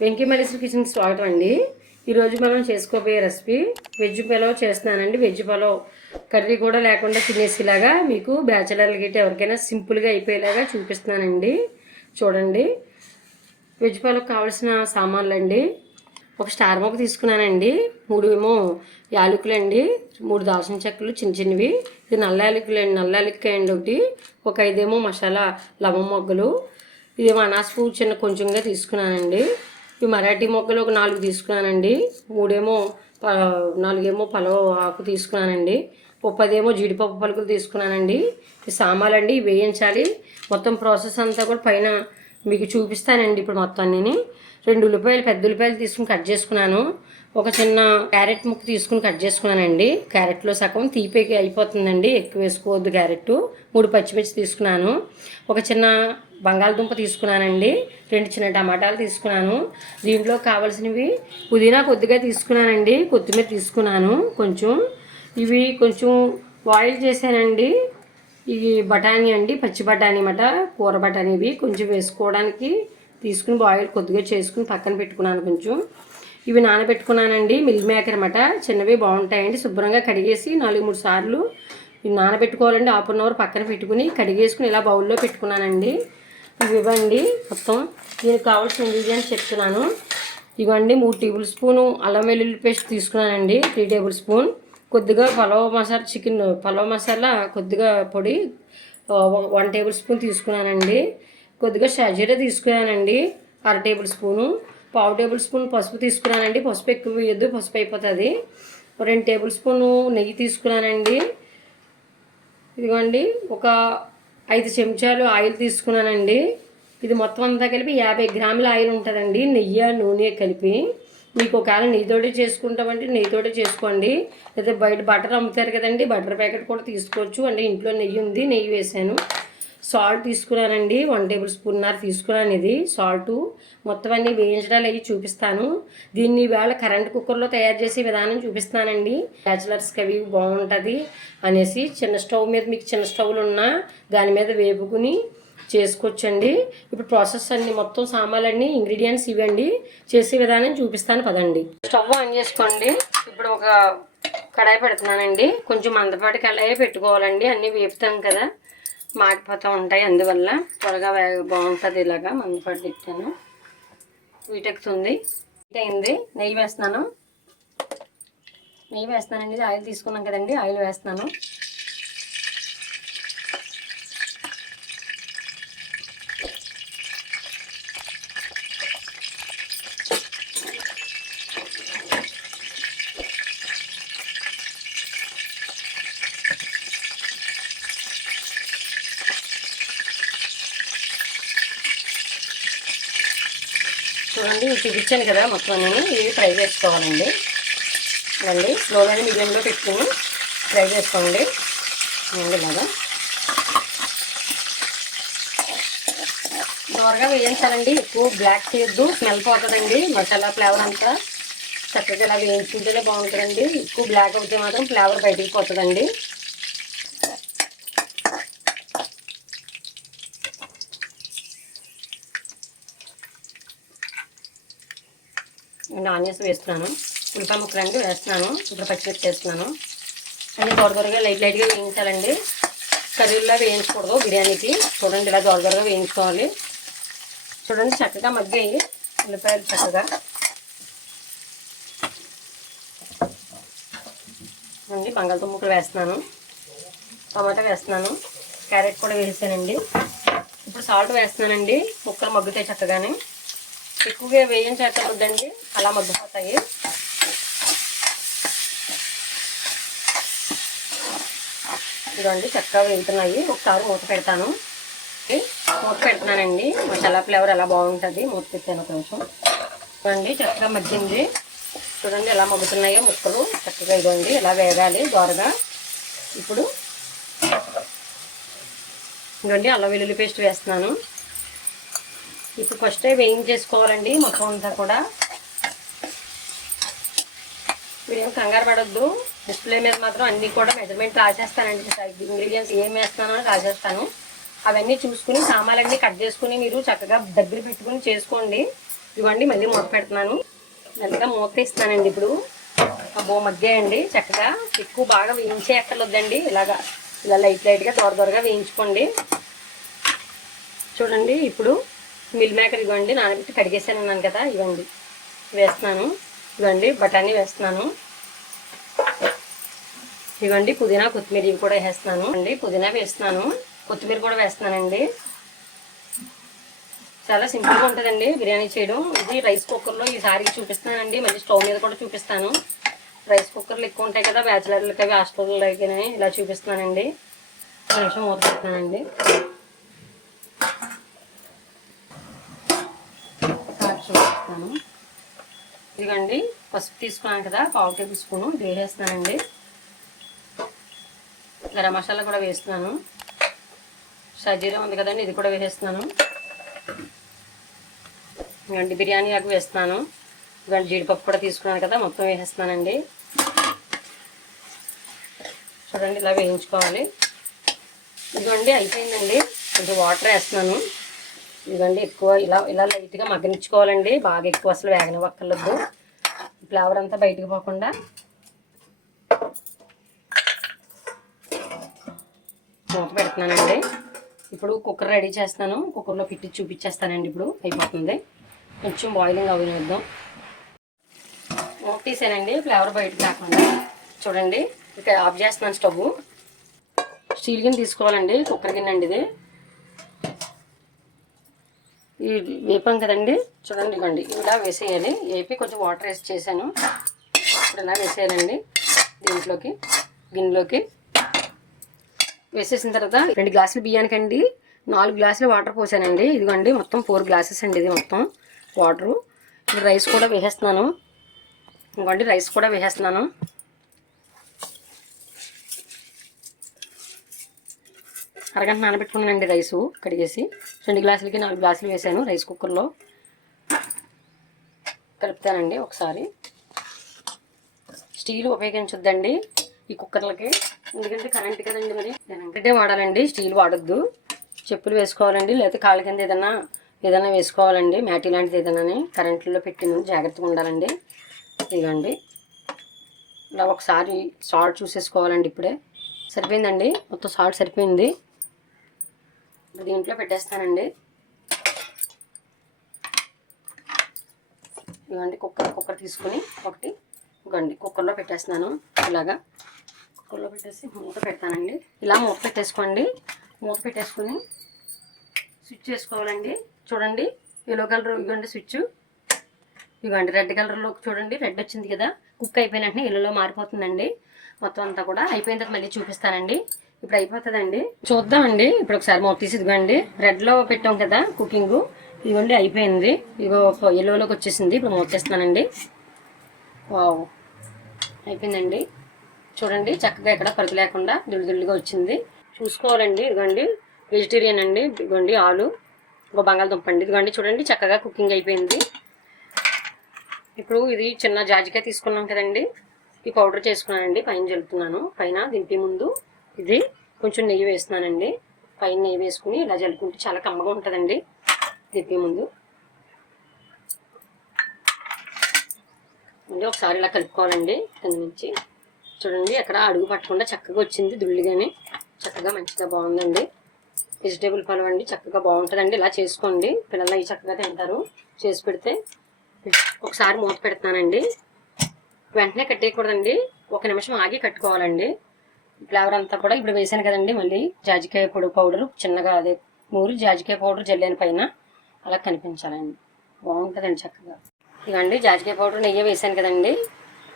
Venky Malleswari kitchen స్వాగతం అండి. ఈరోజు మనం చేసుకోబోయే రెసిపీ వెజ్ పలావ్ చేస్తున్నానండి. వెజ్ పలావ్ కర్రీ కూడా లేకుండా తినేసేలాగా మీకు బ్యాచిలర్లకి అయితే ఎవరికైనా సింపుల్గా అయిపోయేలాగా చూపిస్తున్నానండి. చూడండి, వెజ్ పలావ్ కావాల్సిన సామాన్లు అండి. ఒక స్టార్ మొక్క తీసుకున్నానండి, 3 ఏమో యాలకులండి, 3 దాల్చిన చెక్కలు చిన్న చిన్నవి, ఇది నల్ల యాలకులండి, నల్ల యాలక్కాయ అండి ఒకటి, ఒక 5 ఏమో మసాలా లవం మొగ్గలు, ఇదేమో అనాస పువ్వు చిన్న కొంచెంగా తీసుకున్నానండి. ఇవి మరాఠీ మొగ్గలు ఒక 4 తీసుకున్నానండి, 4 ఏమో పలావ్ ఆకు తీసుకున్నానండి, ఒక 10 ఏమో జీడిపప్పు పలుకులు తీసుకున్నానండి. ఈ సామాన్లండి వేయించాలి. మొత్తం ప్రాసెస్ అంతా కూడా పైన మీకు చూపిస్తానండి. ఇప్పుడు మొత్తం అన్నీ 2 ఉల్లిపాయలు, పెద్ద ఉల్లిపాయలు తీసుకుని కట్ చేసుకున్నాను. ఒక చిన్న క్యారెట్ ముక్క తీసుకుని కట్ చేసుకున్నానండి. క్యారెట్లో సగం తీపికి అయిపోతుందండి, ఎక్కువ వేసుకోవద్దు క్యారెట్. 3 పచ్చిమిర్చి తీసుకున్నాను. ఒక చిన్న బంగాళదుంప తీసుకున్నానండి, 2 చిన్న టమాటాలు తీసుకున్నాను. దీంట్లో కావాల్సినవి పుదీనా కొద్దిగా తీసుకున్నానండి, కొత్తిమీర తీసుకున్నాను కొంచెం. ఇవి కొంచెం బాయిల్ చేశానండి. ఇవి బఠానీ అండి, పచ్చి బఠానీ అన్నమాట, కూర బఠానీ. ఇవి కొంచెం వేసుకోవడానికి తీసుకుని బాయిల్ కొద్దిగా చేసుకుని పక్కన పెట్టుకున్నాను. కొంచెం ఇవి నానబెట్టుకున్నానండి. మిల్ మేకర్ అన్నమాట, చిన్నవి బాగుంటాయండి. శుభ్రంగా కడిగేసి 4-3 సార్లు ఇవి నానబెట్టుకోవాలండి. 1/2 అవర్ పక్కన పెట్టుకుని కడిగేసుకుని ఇలా బౌల్లో పెట్టుకున్నానండి. ఇవి ఇవ్వండి. మొత్తం దీనికి కావాల్సిన ఇంగ్రీడియంట్స్ చెప్తున్నాను. ఇవ్వండి, 3 టేబుల్ స్పూను అల్లం వెల్లుల్లి పేస్ట్ తీసుకున్నానండి, 3 టేబుల్ స్పూన్. కొద్దిగా పలావ్ మసాలా కొద్దిగా పొడి 1 టేబుల్ స్పూన్ తీసుకున్నానండి. కొద్దిగా షాజీరా తీసుకున్నానండి, 1/2 టేబుల్ స్పూను. 1/2 టేబుల్ స్పూన్ పసుపు తీసుకున్నానండి, పసుపు ఎక్కువ వేయద్దు, పసుపు అయిపోతుంది. 2 టేబుల్ స్పూను నెయ్యి తీసుకున్నానండి. ఇదిగోండి, ఒక 5 చెంచాలు ఆయిల్ తీసుకున్నానండి. ఇది మొత్తం అంతా కలిపి 50 గ్రాముల ఆయిల్ ఉంటుందండి, నెయ్యి నూనె కలిపి. మీకు ఒకవేళ నెయ్యితోటి చేసుకుంటామంటే నెయ్యితోటి చేసుకోండి, లేదా బయట బటర్ అమ్ముతారు కదండి, బటర్ ప్యాకెట్ కూడా తీసుకోవచ్చు. అంటే ఇంట్లో నెయ్యి ఉంది, నెయ్యి వేసాను. సాల్ట్ తీసుకున్నానండి, 1 టేబుల్ స్పూన్ తీసుకున్నాను. ఇది సాల్టు మొత్తం అన్నీ వేయించడాలు అవి చూపిస్తాను. దీన్ని ఈవేళ కరెంట్ కుక్కర్లో తయారు చేసే విధానం చూపిస్తానండి. బ్యాచిలర్స్కి అవి బాగుంటుంది అనేసి చిన్న స్టవ్ మీద, మీకు చిన్న స్టవ్లు ఉన్నా దాని మీద వేపుకుని చేసుకోవచ్చండి. ఇప్పుడు ప్రాసెస్ అన్ని మొత్తం సామాన్లన్నీ ఇంగ్రీడియంట్స్ ఇవ్వండి, చేసే విధానం చూపిస్తాను పదండి. స్టవ్ ఆన్ చేసుకోండి. ఇప్పుడు ఒక కడాయి పెడుతున్నానండి. కొంచెం మందపాటి కడాయి పెట్టుకోవాలండి, అన్నీ వేపుతాం కదా, మాడిపోతూ ఉంటాయి, అందువల్ల త్వరగా బాగుంటుంది. ఇలాగా మందపాటి పెట్టాను, వీటెక్కుతుంది. అయింది. నెయ్యి వేస్తున్నానండి. ఆయిల్ తీసుకున్నాం కదండి, ఆయిల్ వేస్తున్నాను. చూడండి, చూపించాను కదా మొత్తం నేను. ఇవి ఫ్రై చేసుకోవాలండి. ఇవ్వండి, స్లోలోనే మీడియంలో పెట్టుకుని ఫ్రై చేసుకోండి. ఇలాగా దోరగా వేయించాలండి, ఎక్కువ బ్లాక్ చేయొద్దు, స్మెల్ పోతుందండి. మసాలా ఫ్లేవర్ అంతా చక్కగా ఇలా వేయించుకుంటేనే బాగుంటుందండి. ఎక్కువ బ్లాక్ అవుతే మాత్రం ఫ్లేవర్ బయటికి పోతుందండి. ఆనియన్స్ వేస్తున్నాను, ఉల్లిపాయ ముక్కలు వేస్తున్నాను, ఇప్పుడు పచ్చిమిర్చి వేస్తున్నాను. అన్నీ దొరదొరగా లైట్గా వేయించాలండి. కర్రీలా వేయించకూడదు బిర్యానీకి. చూడండి, ఇలా దొరదొరగా వేయించుకోవాలి. చూడండి, చక్కగా మగ్గాయి ఉల్లిపాయలు చక్కగా. అండి, బంగాళదుంప ముక్కలు వేస్తున్నాను, టమాటా వేస్తున్నాను, క్యారెట్ కూడా వేసానండి. ఇప్పుడు సాల్ట్ వేస్తున్నానండి, ముక్కలు మగ్గుతాయి చక్కగానే. ఎక్కువగా వేయించకూడదండి, అలా మగ్గిపోతాయి. ఇదండి చక్కగా వేగుతున్నాయి. ఒకసారి మూత పెడుతున్నానండి. మసాలా ఫ్లేవర్ ఎలా బాగుంటుంది. మూత పెట్టాను కొంచెం. ఇదండి చక్కగా మగ్గింది. చూడండి ఎలా మగ్గుతున్నాయో ముక్కలు చక్కగా. ఇదండి ఇలా వేగాలి దోరగా. ఇప్పుడు ఇదండి అల్లం వెల్లుల్లి పేస్ట్ వేస్తున్నాను. ఇప్పుడు ఫస్టే వేయించేసుకోవాలండి మొత్తం అంతా కూడా. మీరేం కంగారు పడొద్దు. డిస్ప్లే మీద మాత్రం అన్నీ కూడా మెజర్మెంట్ రాసేస్తానండి. ఇంగ్రీడియంట్స్ ఏం వేస్తానో రాసేస్తాను. అవన్నీ చూసుకుని సామాన్లన్నీ కట్ చేసుకుని మీరు చక్కగా దగ్గర పెట్టుకుని చేసుకోండి. ఇవ్వండి మళ్ళీ మూత పెడుతున్నాను. మెల్లగా మూత తీస్తున్నానండి. ఇప్పుడు అబ్బో మగ్గాయండి చక్కగా. ఎక్కువ బాగా వేయించే ఎక్కర్లొద్దండి, ఇలా లైట్గా త్వరగా వేయించుకోండి. చూడండి ఇప్పుడు మిల్ మేకర్ ఇవ్వండి నానబెట్టి కడిగేసాను అన్నాను కదా, ఇవ్వండి వేస్తున్నాను. ఇవ్వండి బఠానీ వేస్తున్నాను. ఇవ్వండి పుదీనా కొత్తిమీర ఇవి కూడా వేస్తున్నాను అండి. పుదీనా వేస్తున్నాను, కొత్తిమీర కూడా వేస్తున్నానండి. చాలా సింపుల్గా ఉంటుందండి బిర్యానీ చేయడం. ఇది రైస్ కుక్కర్లో ఈసారి చూపిస్తానండి, మళ్ళీ స్టవ్ మీద కూడా చూపిస్తాను. రైస్ కుక్కర్లు ఎక్కువ ఉంటాయి కదా బ్యాచిలర్లకి, అవి హాస్టల్లకి, ఇలా చూపిస్తున్నానండి. ఒక నిమిషం మూత పెడుతున్నానండి. చూపిస్తాను. ఇదిగండి పసుపు తీసుకున్నాను కదా, 1/2 టేబుల్ స్పూను ఇది వేసేస్తున్నానండి. గరం మసాలా కూడా వేస్తున్నాను. షాజీరా ఉంది కదండి, ఇది కూడా వేసేస్తున్నాను. ఇవ్వండి బిర్యానీ ఆకు వేస్తున్నాను. ఇవ్వండి జీడిపప్పు కూడా తీసుకున్నాను కదా, మొత్తం వేసేస్తున్నానండి. చూడండి ఇలా వేయించుకోవాలి. ఇదిగోండి అయిపోయిందండి. కొంచెం వాటర్ వేస్తున్నాను. ఇదిగోండి ఎక్కువ ఇలా లైట్గా మగ్గనిచ్చుకోవాలండి, బాగా ఎక్కువ అసలు వేగనివ్వక్కర్లేదు. ఫ్లేవర్ అంతా బయటకు పోకుండా. మూత పెడుతున్నానండి. ఇప్పుడు కుక్కర్ రెడీ చేస్తాను, కుక్కర్లో పెట్టి చూపించేస్తానండి. ఇప్పుడు అయిపోతుంది, కొంచెం బాయిలింగ్ అవనిద్దాం. మూత తీసానండి, ఫ్లేవర్ బయటకు రాకుండా. చూడండి ఇక ఆఫ్ చేస్తున్నాను స్టవ్. స్టీల్ గిన్నె తీసుకోవాలండి, కుక్కర్ గిన్నె అండి ఇది. ఈ వేపాం కదండి, చూడండి ఇవ్వండి ఇలా వేసేయాలి. వేపి కొంచెం వాటర్ వేసి చేశాను. ఇప్పుడు ఇలా వేసేయాలండి దీంట్లోకి, గిన్నెలోకి వేసేసిన తర్వాత 2 గ్లాసులు బియ్యానికండి 4 గ్లాసులు వాటర్ పోసానండి. ఇదిగోండి మొత్తం 4 గ్లాసెస్ అండి ఇది మొత్తం వాటరు. ఇప్పుడు రైస్ కూడా వేసేస్తున్నాను. ఇంకోండి రైస్ కూడా వేసేస్తున్నాను. అరగంట నానబెట్టుకున్నానండి రైసు కడిగేసి. 2 గ్లాసులకి 4 గ్లాసులు వేసాను రైస్ కుక్కర్లో. కలుపుతానండి ఒకసారి. స్టీల్ ఉపయోగించొద్దండి ఈ కుక్కర్లకి, ఎందుకంటే కరెంట్ కదండి, మరి కరెంటే వాడాలండి, స్టీల్ వాడొద్దు. చెప్పులు వేసుకోవాలండి, లేకపోతే కాళ్ళ కింద ఏదైనా వేసుకోవాలండి, మ్యాటీ లాంటిది ఏదైనా. కరెంట్లో పెట్టిన జాగ్రత్తగా ఉండాలండి. ఇదిగోండి ఇలా ఒకసారి సాల్ట్ చూసేసుకోవాలండి. ఇప్పుడే సరిపోయిందండి, మొత్తం సాల్ట్ సరిపోయింది. దీంట్లో పెట్టేస్తానండి. ఇవ్వండి కుక్కర్ తీసుకుని ఒకటి ఇవ్వండి కుక్కర్లో పెట్టేస్తున్నాను. ఇలాగా కుక్కర్లో పెట్టేసి మూత పెడతానండి. ఇలా మూత పెట్టేసుకోండి. మూత పెట్టేసుకుని స్విచ్ వేసుకోవాలండి. చూడండి ఎల్లో కలర్ ఇవ్వండి స్విచ్. ఇవ్వండి రెడ్ కలర్లో చూడండి, రెడ్ వచ్చింది కదా, కుక్ అయిపోయిన వెంటనే ఎల్లోలో మారిపోతుందండి. మొత్తం అంతా కూడా అయిపోయిన తర్వాత మళ్ళీ చూపిస్తానండి. ఇప్పుడు అయిపోతుందండి, చూద్దామండి. ఇప్పుడు ఒకసారి మూత తీసి ఇదిగోండి రెడ్లో పెట్టాం కదా కుకింగ్, ఇదిగోండి అయిపోయింది. ఇగో ఎల్లోలోకి వచ్చేసింది. ఇప్పుడు మూత తీస్తున్నానండి. వావ్ అయిపోయిందండి. చూడండి చక్కగా ఎక్కడ పరుగు లేకుండా దుళ్ళుగా వచ్చింది. చూసుకోవాలండి. ఇదిగోండి వెజిటేరియన్ అండి, ఇదిగోండి ఆలు, ఇంకో బంగాళదుంప అండి. ఇదిగోండి చూడండి చక్కగా కుకింగ్ అయిపోయింది. ఇప్పుడు ఇది చిన్న జాజికాయ తీసుకున్నాం కదండి, ఈ పౌడర్ చేసుకున్నానండి, పైన జల్లుతున్నాను. పైన దింపే ముందు ఇది కొంచెం నెయ్యి వేస్తున్నానండి. పైన నెయ్యి వేసుకుని ఇలా జల్లుకుంటే చాలా కమ్మగా ఉంటుందండి. దింపే ముందు మళ్ళీ ఒకసారి ఇలా కలుపుకోవాలండి. కింద నుంచి చూడండి ఎక్కడ అడుగు పట్టకుండా చక్కగా వచ్చింది, దుళ్ళిగానే చక్కగా మంచిగా బాగుందండి. వెజిటేబుల్ పలావ్ అండి, చక్కగా బాగుంటుందండి. ఇలా చేసుకోండి, పిల్లలు అవి చక్కగా తింటారు చేసి పెడితే. ఒకసారి మూత పెడుతున్నానండి. వెంటనే కట్టేయకూడదండి, 1 నిమిషం ఆగి కట్టుకోవాలండి. ఫ్లేవర్ అంతా కూడా ఇప్పుడు వేసాను కదండి, మళ్ళీ జాజికాయ పొడి పౌడర్ చిన్నగా అదే జాజికాయ పౌడర్ జల్లేని పైన అలా కనిపించాలండి. బాగుంటుందండి చక్కగా. ఇదండి జాజికాయ పౌడర్ నెయ్యి వేసాను కదండి,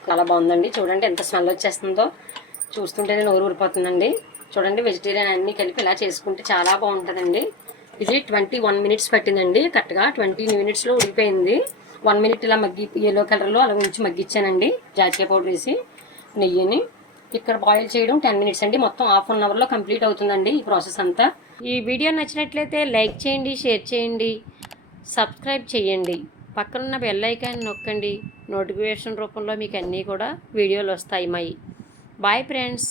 చాలా బాగుందండి. చూడండి ఎంత స్మెల్ వచ్చేస్తుందో, చూస్తుంటేనే నోరు ఊరిపోతుందండి. చూడండి వెజిటేరియన్ అన్నీ కలిపి ఇలా చేసుకుంటే చాలా బాగుంటుందండి. ఇది 21 మినిట్స్ పట్టిందండి, కరెక్ట్గా 20 మినిట్స్లో ఉడికిపోయింది. 1 మినిట్ ఇలా ఎల్లో కలర్లో అలా ఉంచి మగ్గించానండి జాజికాయ పౌడర్ వేసి నెయ్యిని. ఇక్కడ బాయిల్ చేయడం 10 మినిట్స్ అండి, మొత్తం ½ అన్ అవర్లో కంప్లీట్ అవుతుందండి ఈ ప్రాసెస్ అంతా. ఈ వీడియో నచ్చినట్లయితే లైక్ చేయండి, షేర్ చేయండి, సబ్స్క్రైబ్ చేయండి, పక్కనున్న బెల్ ఐకాన్ నొక్కండి. నోటిఫికేషన్ రూపంలో మీకు అన్నీ కూడా వీడియోలు వస్తాయి. Bye friends.